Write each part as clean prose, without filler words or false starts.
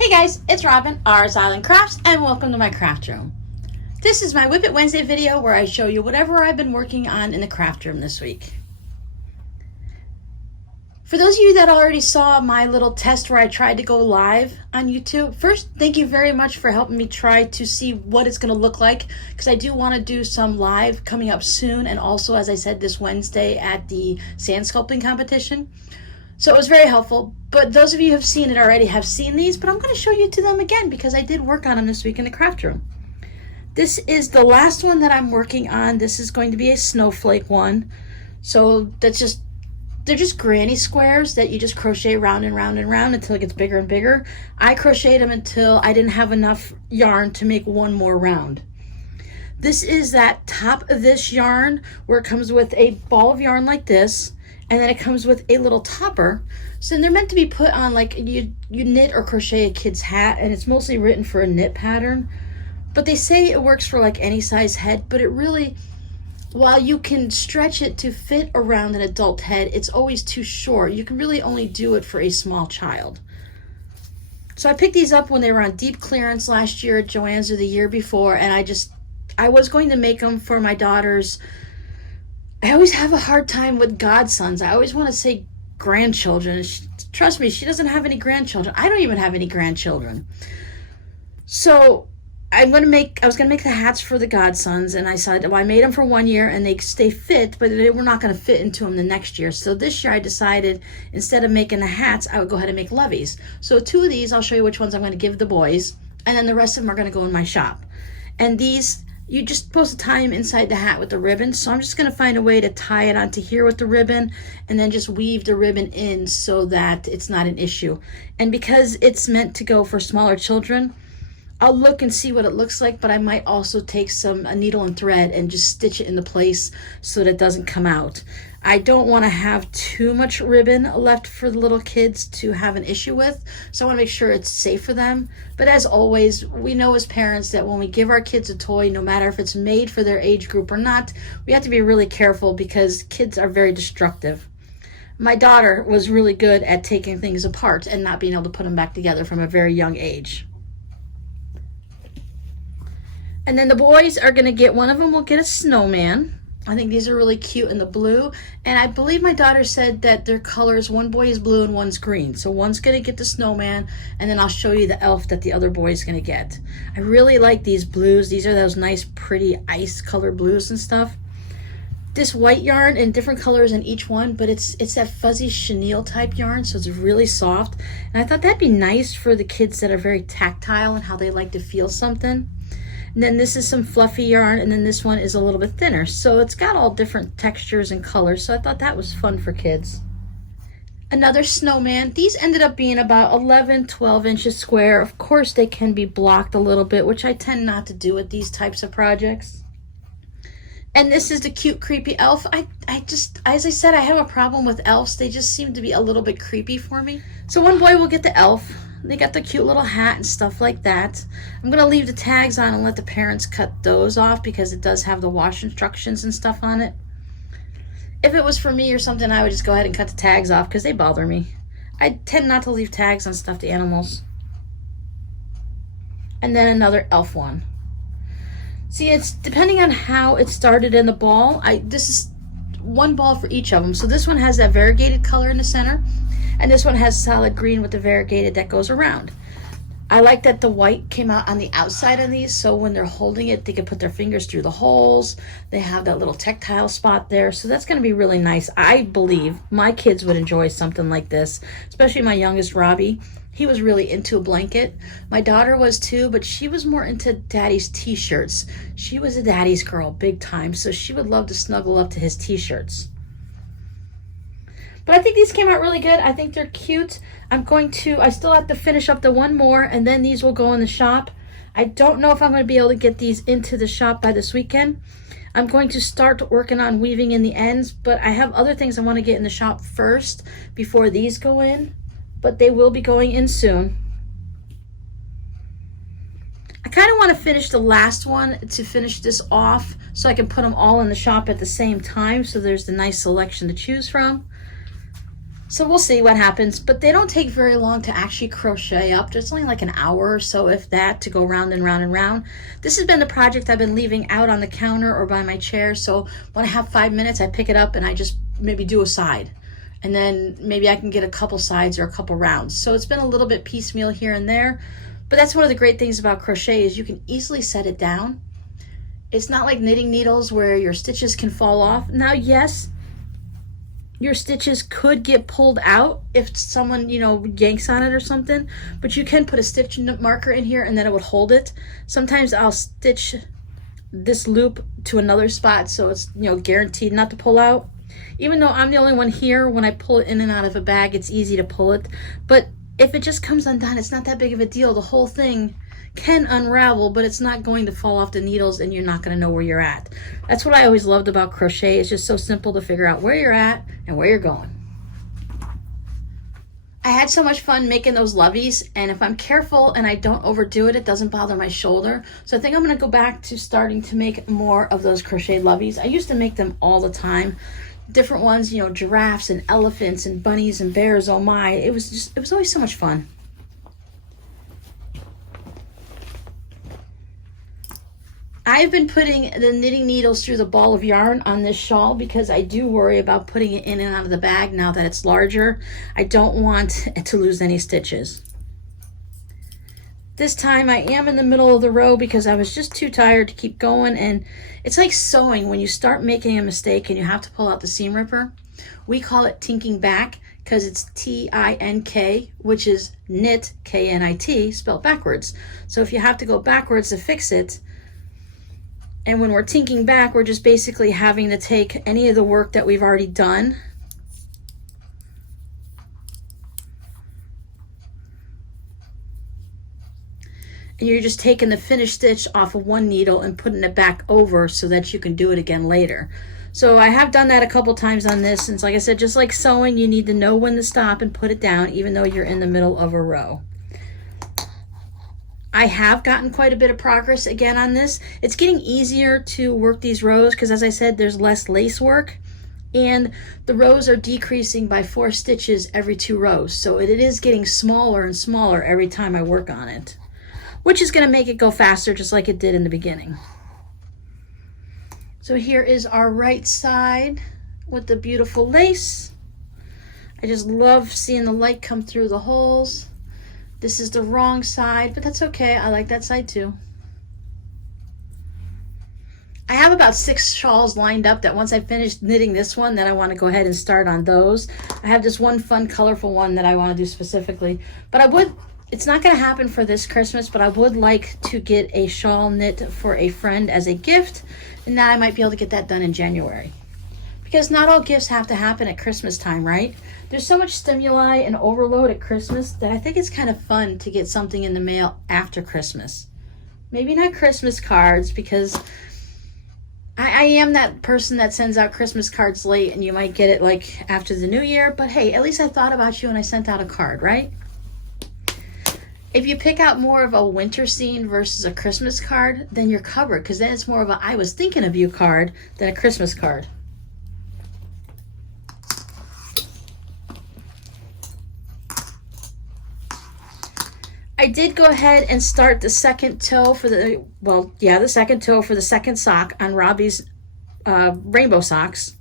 Hey guys, it's Robin, R's Island Crafts, and welcome to my craft room. This is my WiP It Wednesday video where I show you whatever I've been working on in the craft room this week. For those of you that already saw my little test where I tried to go live on YouTube, first, thank you very much for helping me try to see what it's going to look like, because I do want to do some live coming up soon, and also, as I said, this Wednesday at the sand sculpting competition. So it was very helpful, but those of you who have seen it already have seen these, but I'm going to show you to them again because I did work on them this week in the craft room. This is the last one that I'm working on. This is going to be a snowflake one. So they're just granny squares that you just crochet round and round and round until it gets bigger and bigger. I crocheted them until I didn't have enough yarn to make one more round. This is that top of this yarn where it comes with a ball of yarn like this, and then it comes with a little topper. So they're meant to be put on, like you knit or crochet a kid's hat, and it's mostly written for a knit pattern. But they say it works for like any size head, but it really, while you can stretch it to fit around an adult head, it's always too short. You can really only do it for a small child. So I picked these up when they were on deep clearance last year at Joann's or the year before, and I was going to make them for my daughters. I always have a hard time with godsons. I always want to say grandchildren. Trust me, she doesn't have any grandchildren. I don't even have any grandchildren. So I was gonna make the hats for the godsons, and I said, well, I made them for 1 year and they stay fit, but they were not gonna fit into them the next year. So this year I decided, instead of making the hats, I would go ahead and make loveys. So 2 of these, I'll show you which ones I'm gonna give the boys, and then the rest of them are gonna go in my shop. And these, you just supposed to tie them inside the hat with the ribbon. So I'm just going to find a way to tie it onto here with the ribbon and then just weave the ribbon in so that it's not an issue. And because it's meant to go for smaller children, I'll look and see what it looks like, but I might also take a needle and thread and just stitch it into place so that it doesn't come out. I don't want to have too much ribbon left for the little kids to have an issue with, so I want to make sure it's safe for them. But as always, we know as parents that when we give our kids a toy, no matter if it's made for their age group or not, we have to be really careful because kids are very destructive. My daughter was really good at taking things apart and not being able to put them back together from a very young age. And then the boys are going to get, one of them will get a snowman. I think these are really cute in the blue. And I believe my daughter said that their colors, one boy is blue and one's green. So one's going to get the snowman, and then I'll show you the elf that the other boy is going to get. I really like these blues. These are those nice, pretty ice color blues and stuff. This white yarn in different colors in each one, but it's that fuzzy chenille type yarn, so it's really soft. And I thought that'd be nice for the kids that are very tactile and how they like to feel something. And then this is some fluffy yarn, and then this one is a little bit thinner. So it's got all different textures and colors, so I thought that was fun for kids. Another snowman. These ended up being about 11, 12 inches square. Of course, they can be blocked a little bit, which I tend not to do with these types of projects. And this is the cute, creepy elf. I just, as I said, I have a problem with elves. They just seem to be a little bit creepy for me. So one boy will get the elf. They got the cute little hat and stuff like that. I'm going to leave the tags on and let the parents cut those off because it does have the wash instructions and stuff on it. If it was for me or something, I would just go ahead and cut the tags off because they bother me. I tend not to leave tags on stuffed animals. And then another elf one. See, it's depending on how it started in the ball. This is one ball for each of them. So this one has that variegated color in the center. And this one has solid green with the variegated that goes around. I like that the white came out on the outside of these, so when they're holding it, they can put their fingers through the holes. They have that little tactile spot there, so that's going to be really nice. I believe my kids would enjoy something like this, especially my youngest, Robbie. He was really into a blanket. My daughter was too, but she was more into daddy's t-shirts. She was a daddy's girl, big time, so she would love to snuggle up to his t-shirts. But I think these came out really good. I think they're cute. I still have to finish up the one more, and then these will go in the shop. I don't know if I'm going to be able to get these into the shop by this weekend. I'm going to start working on weaving in the ends, but I have other things I want to get in the shop first before these go in, but they will be going in soon. I kind of want to finish the last one to finish this off so I can put them all in the shop at the same time, so there's the nice selection to choose from. So we'll see what happens, but they don't take very long to actually crochet up. There's only like an hour or so, if that, to go round and round and round. This has been the project I've been leaving out on the counter or by my chair. So when I have 5 minutes, I pick it up and I just maybe do a side. And then maybe I can get a couple sides or a couple rounds. So it's been a little bit piecemeal here and there. But that's one of the great things about crochet is you can easily set it down. It's not like knitting needles where your stitches can fall off. Now, yes, your stitches could get pulled out if someone, yanks on it or something, but you can put a stitch marker in here and then it would hold it. Sometimes I'll stitch this loop to another spot so it's, guaranteed not to pull out. Even though I'm the only one here, when I pull it in and out of a bag, it's easy to pull it. But if it just comes undone, it's not that big of a deal. The whole thing can unravel, but it's not going to fall off the needles and you're not going to know where you're at. That's what I always loved about crochet. It's just so simple to figure out where you're at and where you're going. I had so much fun making those loveys, and if I'm careful and I don't overdo it, it doesn't bother my shoulder. So I think I'm going to go back to starting to make more of those crochet loveys. I used to make them all the time. Different ones, giraffes and elephants and bunnies and bears. Oh my, it was always so much fun. I've been putting the knitting needles through the ball of yarn on this shawl because I do worry about putting it in and out of the bag now that it's larger. I don't want it to lose any stitches. This time I am in the middle of the row because I was just too tired to keep going, and it's like sewing. When you start making a mistake and you have to pull out the seam ripper, we call it tinking back because it's T-I-N-K, which is knit, K-N-I-T, spelled backwards. So if you have to go backwards to fix it, and when we're tinking back, we're just basically having to take any of the work that we've already done and you're just taking the finished stitch off of one needle and putting it back over so that you can do it again later. So I have done that a couple times on this, and like I said, just like sewing, you need to know when to stop and put it down even though you're in the middle of a row. I have gotten quite a bit of progress again on this. It's getting easier to work these rows because, as I said, there's less lace work, and the rows are decreasing by 4 stitches every 2 rows. So it is getting smaller and smaller every time I work on it, which is going to make it go faster just like it did in the beginning. So here is our right side with the beautiful lace. I just love seeing the light come through the holes. This is the wrong side, but that's okay. I like that side too. I have about 6 shawls lined up that once I finish knitting this one, then I want to go ahead and start on those. I have this one fun, colorful one that I want to do specifically. But it's not going to happen for this Christmas, but I would like to get a shawl knit for a friend as a gift. And now I might be able to get that done in January. Because not all gifts have to happen at Christmas time, right? There's so much stimuli and overload at Christmas that I think it's kind of fun to get something in the mail after Christmas. Maybe not Christmas cards, because I am that person that sends out Christmas cards late and you might get it like after the new year. But hey, at least I thought about you and I sent out a card, right? If you pick out more of a winter scene versus a Christmas card, then you're covered, because then it's more of a I was thinking of you card than a Christmas card. I did go ahead and start the second toe for the second toe for the second sock on Robbie's rainbow socks.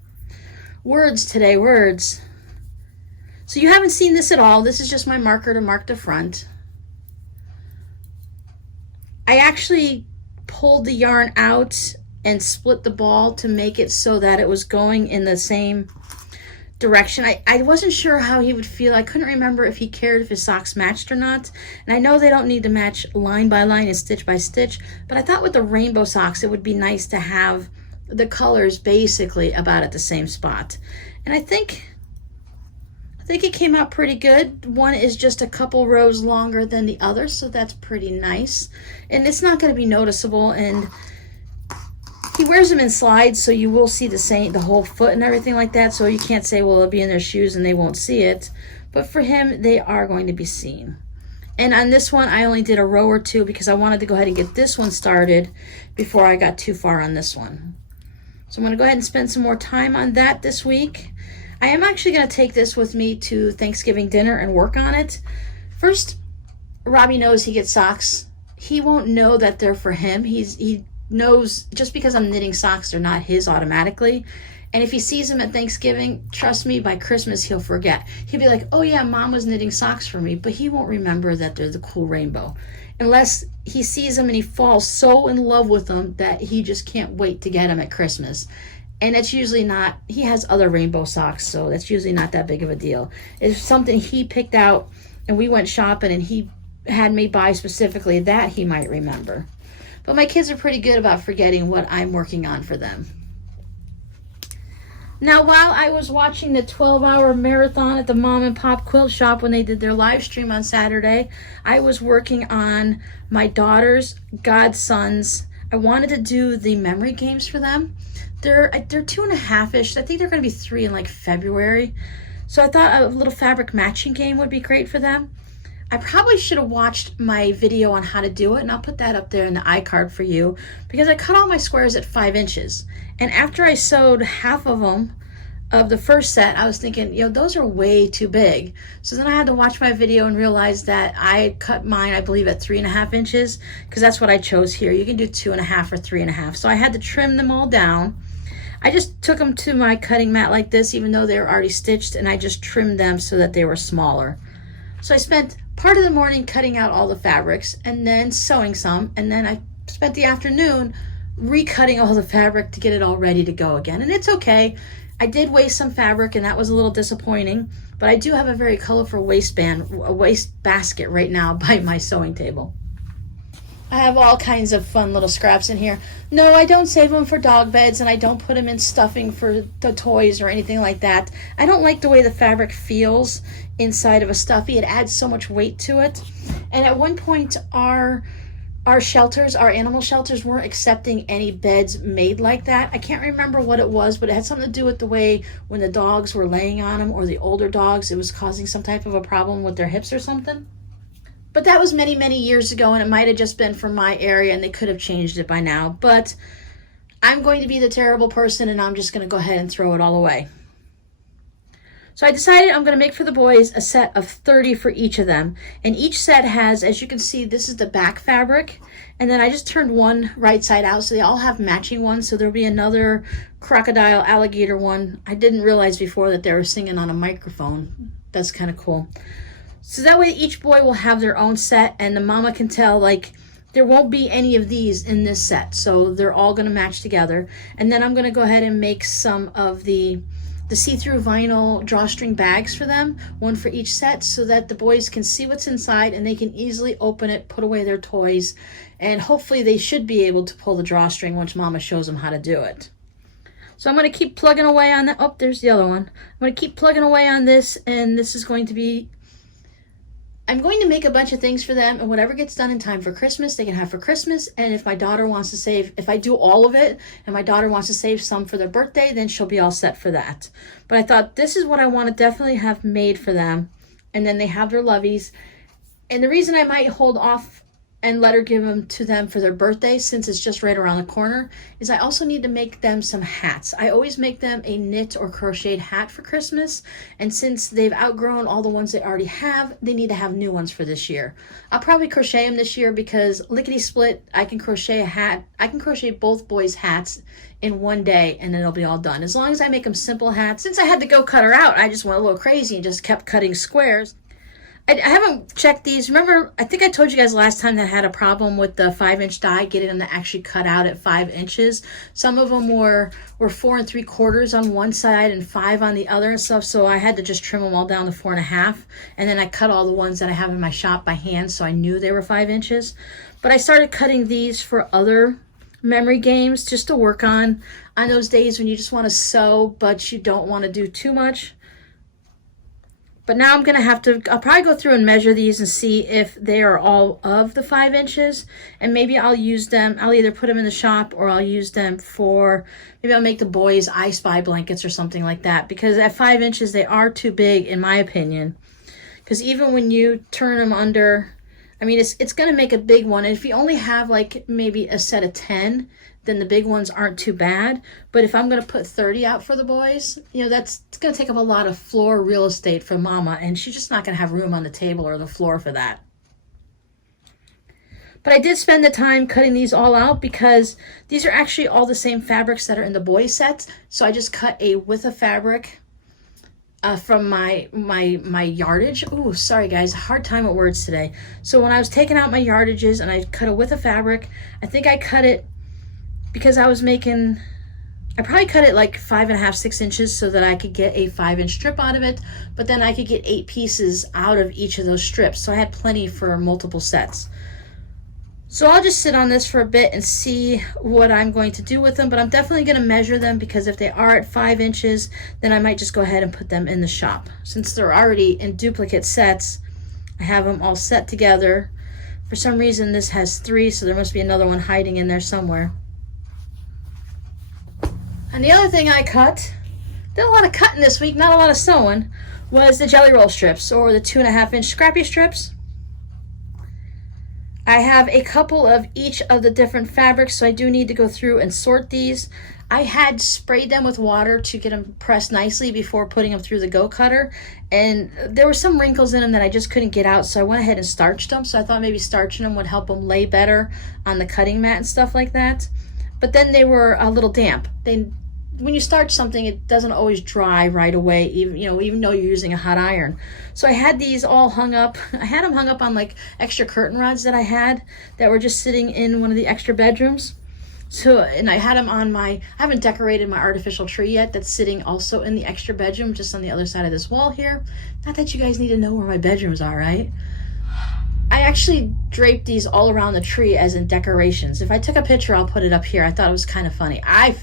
Words today, words. So you haven't seen this at all. This is just my marker to mark the front. I actually pulled the yarn out and split the ball to make it so that it was going in the same direction. I wasn't sure how he would feel. I couldn't remember if he cared if his socks matched or not. And I know they don't need to match line by line and stitch by stitch, but I thought with the rainbow socks it would be nice to have the colors basically about at the same spot. And I think it came out pretty good. One is just a couple rows longer than the other, so that's pretty nice. And it's not going to be noticeable, and he wears them in slides, so you will see the whole foot and everything like that, so you can't say, well, it'll be in their shoes and they won't see it. But for him, they are going to be seen. And on this one, I only did a row or two because I wanted to go ahead and get this one started before I got too far on this one. So I'm going to go ahead and spend some more time on that this week. I am actually going to take this with me to Thanksgiving dinner and work on it. First, Robbie knows he gets socks. He won't know that they're for him. He knows just because I'm knitting socks, they're not his automatically. And if he sees them at Thanksgiving, trust me, by Christmas he'll forget. He'll be like, oh yeah, Mom was knitting socks for me, but he won't remember that they're the cool rainbow. Unless he sees them and he falls so in love with them that he just can't wait to get them at Christmas. And it's usually not, he has other rainbow socks, so that's usually not that big of a deal. It's something he picked out and we went shopping and he had me buy specifically that he might remember. But my kids are pretty good about forgetting what I'm working on for them. Now, while I was watching the 12-hour marathon at the Mom and Pop Quilt Shop when they did their live stream on Saturday, I was working on my daughter's godsons. I wanted to do the memory games for them. They're 2.5-ish. I think they're going to be 3 in like February. So I thought a little fabric matching game would be great for them. I probably should have watched my video on how to do it, and I'll put that up there in the iCard for you, because I cut all my squares at 5 inches. And after I sewed half of them of the first set, I was thinking, those are way too big. So then I had to watch my video and realize that I cut mine, I believe, at 3.5 inches, because that's what I chose here. You can do 2.5 or 3.5. So I had to trim them all down. I just took them to my cutting mat like this, even though they were already stitched, and I just trimmed them so that they were smaller. So I spent part of the morning cutting out all the fabrics and then sewing some, and then I spent the afternoon recutting all the fabric to get it all ready to go again. And it's okay. I did waste some fabric, and that was a little disappointing, but I do have a very colorful waste basket right now by my sewing table. I have all kinds of fun little scraps in here. No, I don't save them for dog beds, and I don't put them in stuffing for the toys or anything like that. I don't like the way the fabric feels inside of a stuffy. It adds so much weight to it. And at one point, our shelters, our animal shelters, weren't accepting any beds made like that. I can't remember what it was, but it had something to do with the way when the dogs were laying on them, or the older dogs, it was causing some type of a problem with their hips or something. But that was many, many years ago, and it might have just been from my area, and they could have changed it by now. But I'm going to be the terrible person, and I'm just going to go ahead and throw it all away. So I decided I'm going to make for the boys a set of 30 for each of them. And each set has, as you can see, this is the back fabric. And then I just turned one right side out, so they all have matching ones. So there'll be another crocodile alligator one. I didn't realize before that they were singing on a microphone. That's kind of cool. So that way each boy will have their own set, and the mama can tell, like, there won't be any of these in this set. So they're all going to match together. And then I'm going to go ahead and make some of the see-through vinyl drawstring bags for them, one for each set, so that the boys can see what's inside and they can easily open it, put away their toys, and hopefully they should be able to pull the drawstring once Mama shows them how to do it. So I'm going to keep plugging away on that. Oh, there's the other one. I'm going to keep plugging away on this, and this is going to be, I'm going to make a bunch of things for them, and whatever gets done in time for Christmas, they can have for Christmas. And if my daughter wants to save, if I do all of it, and my daughter wants to save some for their birthday, then she'll be all set for that. But I thought this is what I want to definitely have made for them. And then they have their loveys. And the reason I might hold off and let her give them to them for their birthday, since it's just right around the corner, is I also need to make them some hats. I always make them a knit or crocheted hat for Christmas, and since they've outgrown all the ones they already have, they need to have new ones for this year. I'll probably crochet them this year, because lickety split, I can crochet a hat. I can crochet both boys' hats in one day, and then it'll be all done. As long as I make them simple hats. Since I had to go cut her out, I just went a little crazy and just kept cutting squares. I haven't checked these. Remember, I think I told you guys last time that I had a problem with the 5-inch die, getting them to actually cut out at 5 inches. Some of them were 4 3/4 on one side and 5 on the other and stuff, so I had to just trim them all down to 4.5. And then I cut all the ones that I have in my shop by hand, so I knew they were 5 inches. But I started cutting these for other memory games just to work on those days when you just want to sew, but you don't want to do too much. But now I'm going to have to, I'll probably go through and measure these and see if they are all of the 5 inches. And maybe I'll use them, I'll either put them in the shop, or I'll use them for, maybe I'll make the boys I Spy blankets or something like that. Because at 5 inches, they are too big, in my opinion. Because even when you turn them under, I mean, it's going to make a big one. And if you only have like maybe a set of 10, then the big ones aren't too bad. But if I'm going to put 30 out for the boys, you know, it's going to take up a lot of floor real estate for Mama, and she's just not going to have room on the table or the floor for that. But I did spend the time cutting these all out because these are actually all the same fabrics that are in the boys sets. So I just cut a width of fabric from my yardage. Ooh, sorry guys, hard time with words today. So when I was taking out my yardages and I cut a width of fabric, I think I cut it because I probably cut it like 5.5, 6 inches so that I could get a 5-inch strip out of it, but then I could get 8 pieces out of each of those strips. So I had plenty for multiple sets. So I'll just sit on this for a bit and see what I'm going to do with them, but I'm definitely going to measure them because if they are at 5 inches, then I might just go ahead and put them in the shop. Since they're already in duplicate sets, I have them all set together. For some reason, this has 3, so there must be another one hiding in there somewhere. And the other thing I cut, did a lot of cutting this week, not a lot of sewing, was the jelly roll strips, or the 2.5-inch scrappy strips. I have a couple of each of the different fabrics, so I do need to go through and sort these. I had sprayed them with water to get them pressed nicely before putting them through the go cutter, and there were some wrinkles in them that I just couldn't get out, so I went ahead and starched them. So I thought maybe starching them would help them lay better on the cutting mat and stuff like that. But then they were a little damp. When you starch something, it doesn't always dry right away, even though you're using a hot iron. So I had these all hung up. I had them hung up on like extra curtain rods that I had that were just sitting in one of the extra bedrooms. So, and I had them on I haven't decorated my artificial tree yet. That's sitting also in the extra bedroom, just on the other side of this wall here. Not that you guys need to know where my bedrooms are, right? I actually draped these all around the tree as in decorations. If I took a picture, I'll put it up here. I thought it was kind of funny. I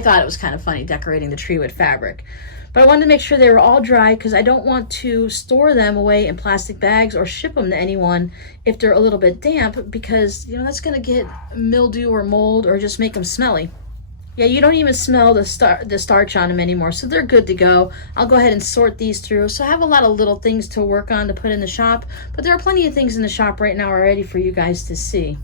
thought it was kind of funny decorating the tree with fabric. But I wanted to make sure they were all dry because I don't want to store them away in plastic bags or ship them to anyone if they're a little bit damp, because that's going to get mildew or mold or just make them smelly. Yeah, you don't even smell the starch on them anymore, so they're good to go. I'll go ahead and sort these through. So I have a lot of little things to work on to put in the shop, but there are plenty of things in the shop right now already for you guys to see.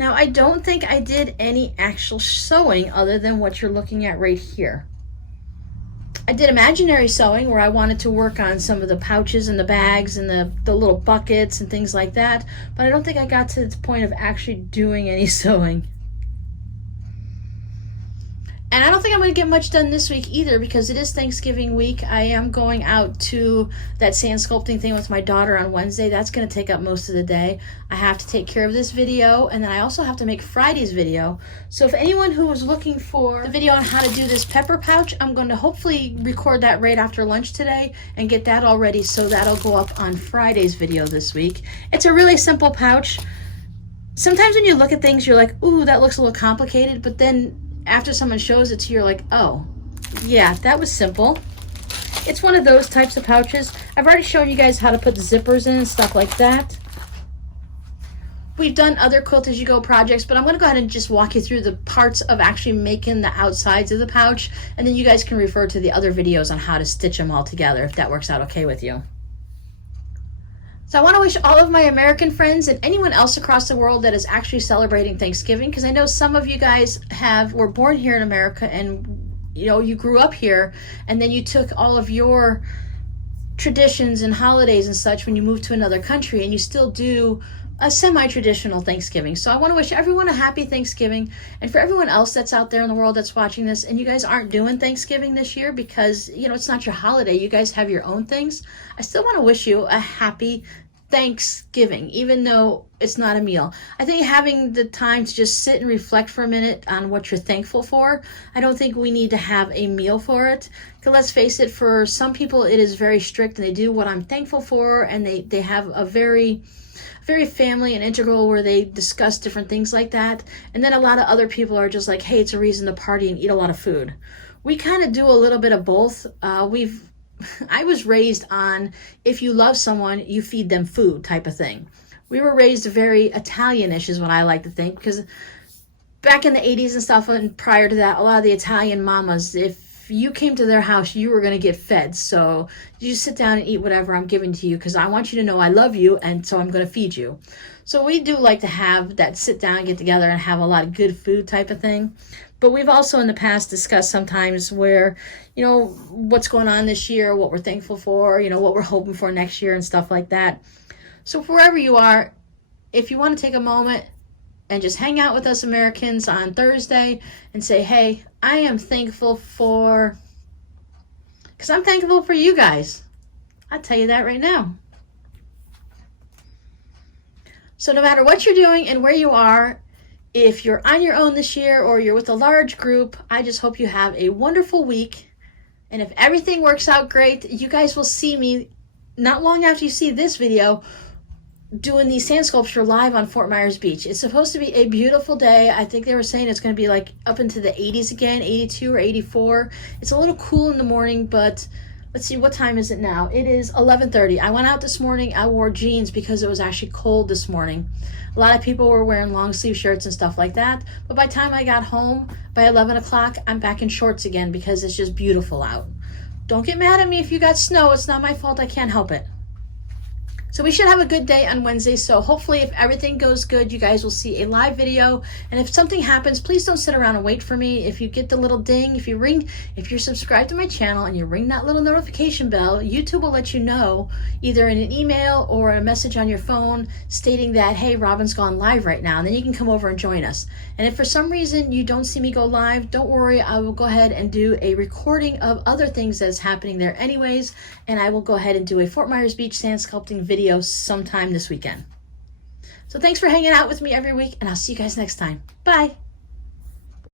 Now, I don't think I did any actual sewing other than what you're looking at right here. I did imaginary sewing where I wanted to work on some of the pouches and the bags and the little buckets and things like that, but I don't think I got to the point of actually doing any sewing. And I don't think I'm going to get much done this week either because it is Thanksgiving week. I am going out to that sand sculpting thing with my daughter on Wednesday. That's going to take up most of the day. I have to take care of this video, and then I also have to make Friday's video. So if anyone who was looking for the video on how to do this pepper pouch, I'm going to hopefully record that right after lunch today and get that all ready, so that'll go up on Friday's video this week. It's a really simple pouch. Sometimes when you look at things, you're like, ooh, that looks a little complicated, but then after someone shows it to you, you're like, oh, yeah, that was simple. It's one of those types of pouches. I've already shown you guys how to put zippers in and stuff like that. We've done other quilt as you go projects, but I'm going to go ahead and just walk you through the parts of actually making the outsides of the pouch, and then you guys can refer to the other videos on how to stitch them all together if that works out okay with you. So I want to wish all of my American friends and anyone else across the world that is actually celebrating Thanksgiving, because I know some of you guys were born here in America and you grew up here, and then you took all of your traditions and holidays and such when you moved to another country, and you still do a semi-traditional Thanksgiving. So I want to wish everyone a happy Thanksgiving, and for everyone else that's out there in the world that's watching this and you guys aren't doing Thanksgiving this year because it's not your holiday, you guys have your own things, I still want to wish you a happy Thanksgiving, even though it's not a meal. I think having the time to just sit and reflect for a minute on what you're thankful for, I don't think we need to have a meal for it. Because let's face it, for some people it is very strict and they do what I'm thankful for, and they have a very family and integral where they discuss different things like that. And then a lot of other people are just like, hey, it's a reason to party and eat a lot of food. We kind of do a little bit of both. I was raised on, if you love someone, you feed them food type of thing. We were raised very Italian-ish is what I like to think, because back in the 80s and stuff and prior to that, a lot of the Italian mamas, if if you came to their house, you were going to get fed. So you just sit down and eat whatever I'm giving to you because I want you to know I love you, and so I'm going to feed you. So we do like to have that sit down, get together, and have a lot of good food type of thing. But we've also in the past discussed sometimes where, you know, what's going on this year, what we're thankful for, you know, what we're hoping for next year and stuff like that. So wherever you are, if you want to take a moment and just hang out with us Americans on Thursday and say, hey, I am thankful for, because I'm thankful for you guys. I'll tell you that right now. So no matter what you're doing and where you are, if you're on your own this year or you're with a large group, I just hope you have a wonderful week. And if everything works out great, you guys will see me not long after you see this video doing the sand sculpture live on Fort Myers Beach. It's supposed to be a beautiful day. I think they were saying it's going to be like up into the 80s again, 82 or 84. It's a little cool in the morning, but let's see, what time is it now? It is 11:30. I went out this morning. I wore jeans because it was actually cold this morning. A lot of people were wearing long sleeve shirts and stuff like that. But by the time I got home, by 11 o'clock, I'm back in shorts again because it's just beautiful out. Don't get mad at me if you got snow. It's not my fault. I can't help it. So we should have a good day on Wednesday. So hopefully if everything goes good, you guys will see a live video. And if something happens, please don't sit around and wait for me. If you get the little ding, if you're subscribed to my channel and you ring that little notification bell, YouTube will let you know either in an email or a message on your phone stating that, hey, Robin's gone live right now. And then you can come over and join us. And if for some reason you don't see me go live, don't worry. I will go ahead and do a recording of other things that is happening there anyways. And I will go ahead and do a Fort Myers Beach sand sculpting video sometime this weekend. So thanks for hanging out with me every week, and I'll see you guys next time. Bye.